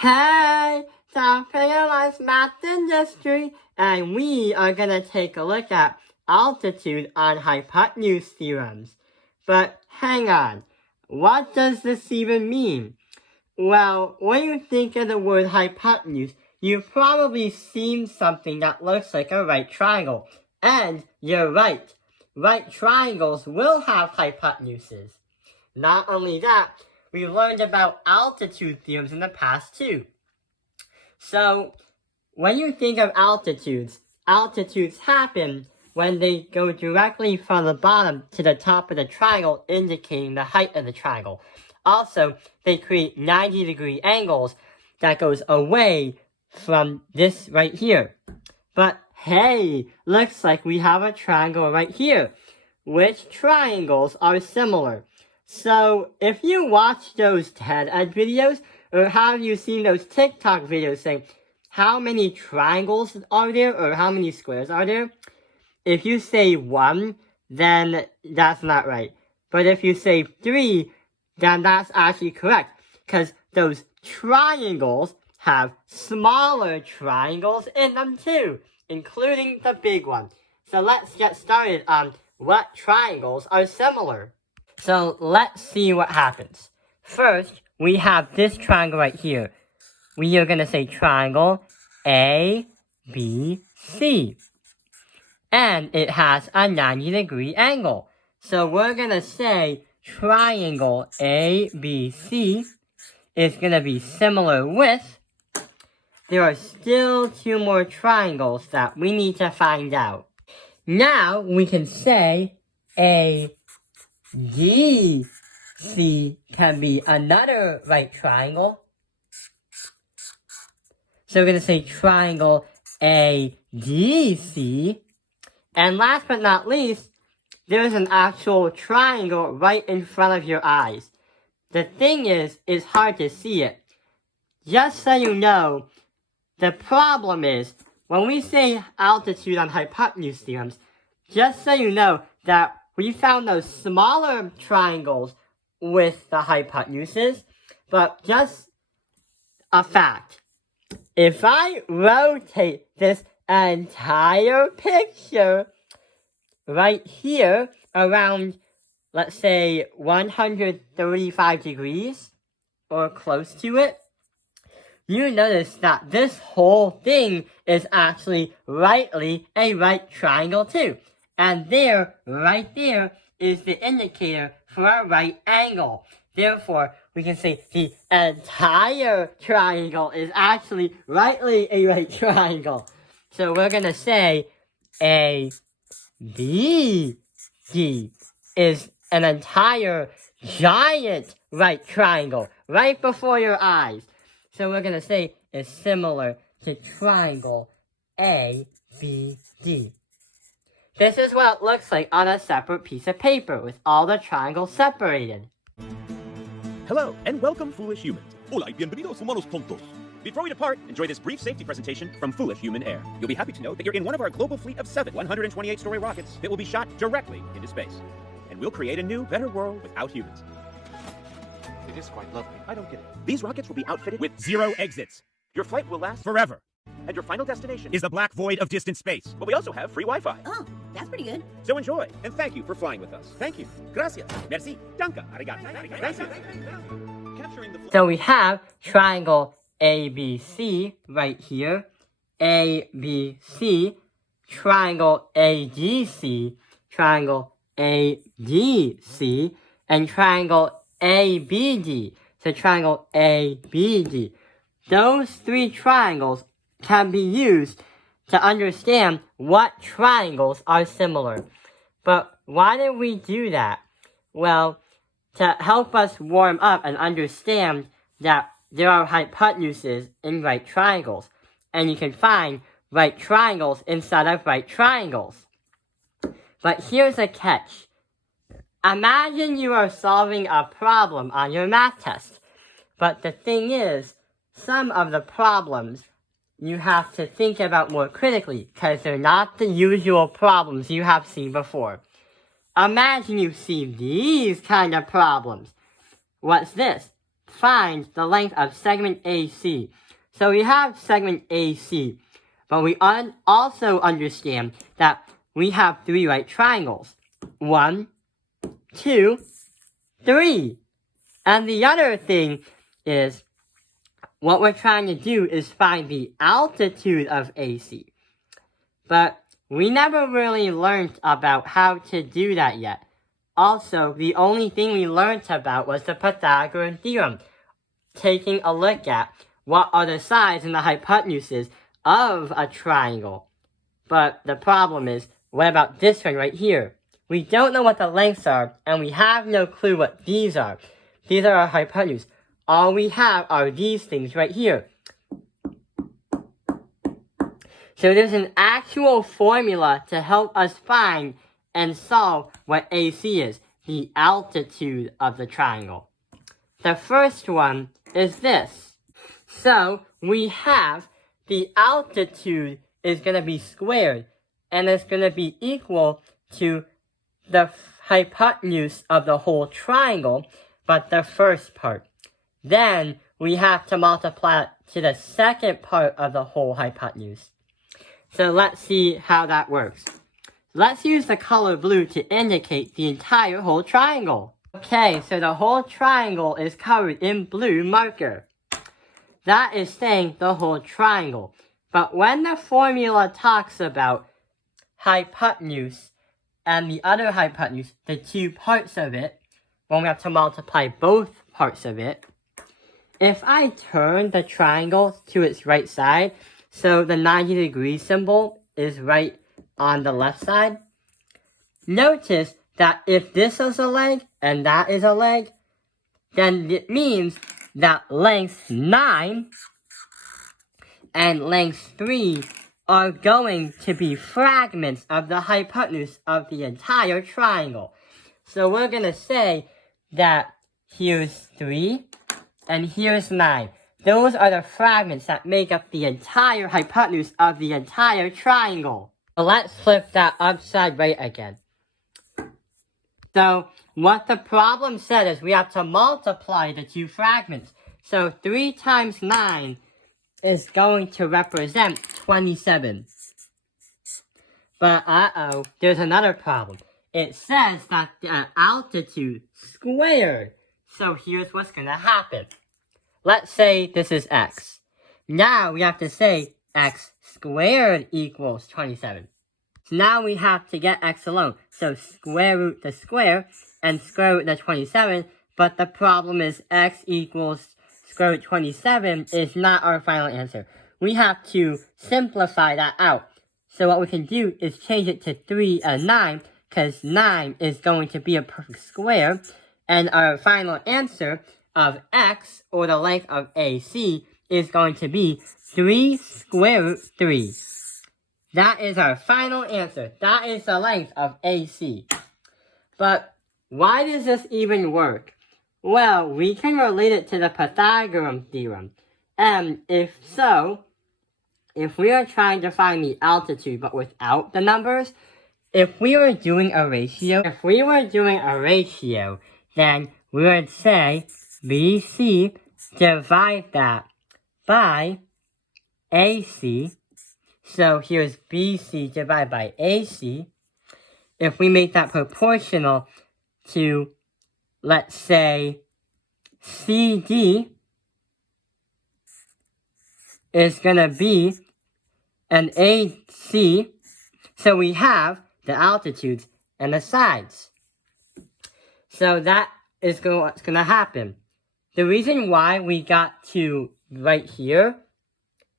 Hey, so Paralyzed Math Industry, and we are going to take a look at altitude on hypotenuse theorems. But hang on, what does this even mean? Well, when you think of the word hypotenuse, you've probably seen something that looks like a right triangle. And you're right. Right triangles will have hypotenuses. Not only that, we learned about altitude theorems in the past too. So, when you think of altitudes happen when they go directly from the bottom to the top of the triangle, indicating the height of the triangle. Also, they create 90-degree angles that goes away from this right here. But hey, looks like we have a triangle right here. Which triangles are similar? So, if you watch those TED Ed videos, or have you seen those TikTok videos saying, how many triangles are there, or how many squares are there? If you say 1, then that's not right. But if you say 3, then that's actually correct. Because those triangles have smaller triangles in them too, including the big one. So let's get started on what triangles are similar. So let's see what happens. First, we have this triangle right here. We are going to say triangle A, B, C. And it has a 90-degree angle. So we're going to say triangle A, B, C is going to be similar with. There are still 2 more triangles that we need to find out. Now we can say A, D, C can be another right triangle. So we're going to say triangle ADC. And last but not least, there's an actual triangle right in front of your eyes. The thing is, it's hard to see it. Just so you know, the problem is, when we say altitude on hypotenuse theorems, just so you know that we found those smaller triangles with the hypotenuses, but just a fact. If I rotate this entire picture right here around, let's say, 135 degrees, or close to it, you notice that this whole thing is actually rightly a right triangle too. And there, right there, is the indicator for a right angle. Therefore, we can say the entire triangle is actually rightly a right triangle. So we're going to say A, B, D is an entire giant right triangle right before your eyes. So we're going to say it's similar to triangle A, B, D. This is what it looks like on a separate piece of paper with all the triangles separated. Hello, and welcome, Foolish Humans. Hola y bienvenidos, humanos tontos. Before we depart, enjoy this brief safety presentation from Foolish Human Air. You'll be happy to know that you're in one of our global fleet of 7 128-story rockets that will be shot directly into space. And we'll create a new, better world without humans. It is quite lovely. I don't get it. These rockets will be outfitted with 0 exits. Your flight will last forever. And your final destination is the black void of distant space. But we also have free Wi-Fi. Oh, that's pretty good. So enjoy, and thank you for flying with us. Thank you. Gracias. Merci. Danke. Arigato. Thank you. So we have triangle ABC right here, ABC, triangle ADC, triangle ADC, and triangle ABD, so triangle ABD. Those 3 triangles can be used to understand what triangles are similar. But why did we do that? Well, to help us warm up and understand that there are hypotenuses in right triangles, and you can find right triangles inside of right triangles. But here's a catch. Imagine you are solving a problem on your math test. But the thing is, some of the problems you have to think about more critically, because they're not the usual problems you have seen before. Imagine you see these kind of problems. What's this? find the length of segment AC. So we have segment AC, but we also understand that we have 3 right triangles. 1, 2, 3. And the other thing is, what we're trying to do is find the altitude of AC. But we never really learned about how to do that yet. Also, the only thing we learned about was the Pythagorean theorem, taking a look at what are the sides and the hypotenuses of a triangle. But the problem is, what about this one right here? We don't know what the lengths are, and we have no clue what these are. These are our hypotenuse. All we have are these things right here. So there's an actual formula to help us find and solve what AC is, the altitude of the triangle. The first one is this. So we have the altitude is going to be squared, and it's going to be equal to the hypotenuse of the whole triangle, but the first part. Then we have to multiply it to the second part of the whole hypotenuse. So let's see how that works. Let's use the color blue to indicate the entire whole triangle. Okay, so the whole triangle is covered in blue marker. That is saying the whole triangle. But when the formula talks about hypotenuse and the other hypotenuse, the 2 parts of it, when we have to multiply both parts of it, if I turn the triangle to its right side, so the 90-degree symbol is right on the left side, notice that if this is a leg and that is a leg, then it means that length 9 and length 3 are going to be fragments of the hypotenuse of the entire triangle. So we're going to say that here's 3 and here's 9. Those are the fragments that make up the entire hypotenuse of the entire triangle. So let's flip that upside right again. So what the problem said is we have to multiply the 2 fragments. So 3 times 9 is going to represent 27. But there's another problem. It says that the altitude squared. So here's what's going to happen. Let's say this is x. Now we have to say x squared equals 27. So now we have to get x alone. So square root the square and square root the 27. But the problem is x equals square root 27 is not our final answer. We have to simplify that out. So what we can do is change it to 3 and 9, because 9 is going to be a perfect square. And our final answer of x, or the length of AC, is going to be 3 square root 3. That is our final answer. That is the length of AC. But why does this even work? Well, we can relate it to the Pythagorean theorem. And if we are trying to find the altitude but without the numbers, if we were doing a ratio, then we would say BC divide that by AC. So here's BC divided by AC. If we make that proportional to, let's say, CD is going to be an AC. So we have the altitudes and the sides. So that is what's going to happen. The reason why we got to right here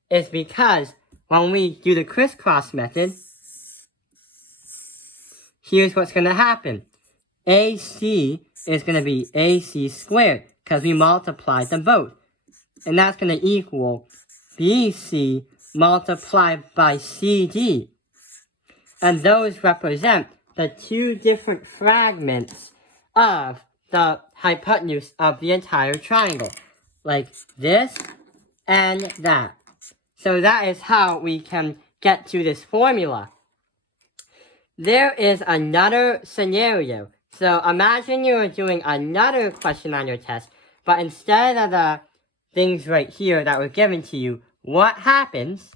is because when we do the crisscross method, here's what's going to happen. AC is going to be AC squared, because we multiplied them both. And that's going to equal BC multiplied by CD. And those represent the 2 different fragments of the hypotenuse of the entire triangle. Like this and that. So that is how we can get to this formula. There is another scenario. So imagine you are doing another question on your test But instead of the things right here that were given to you, what happens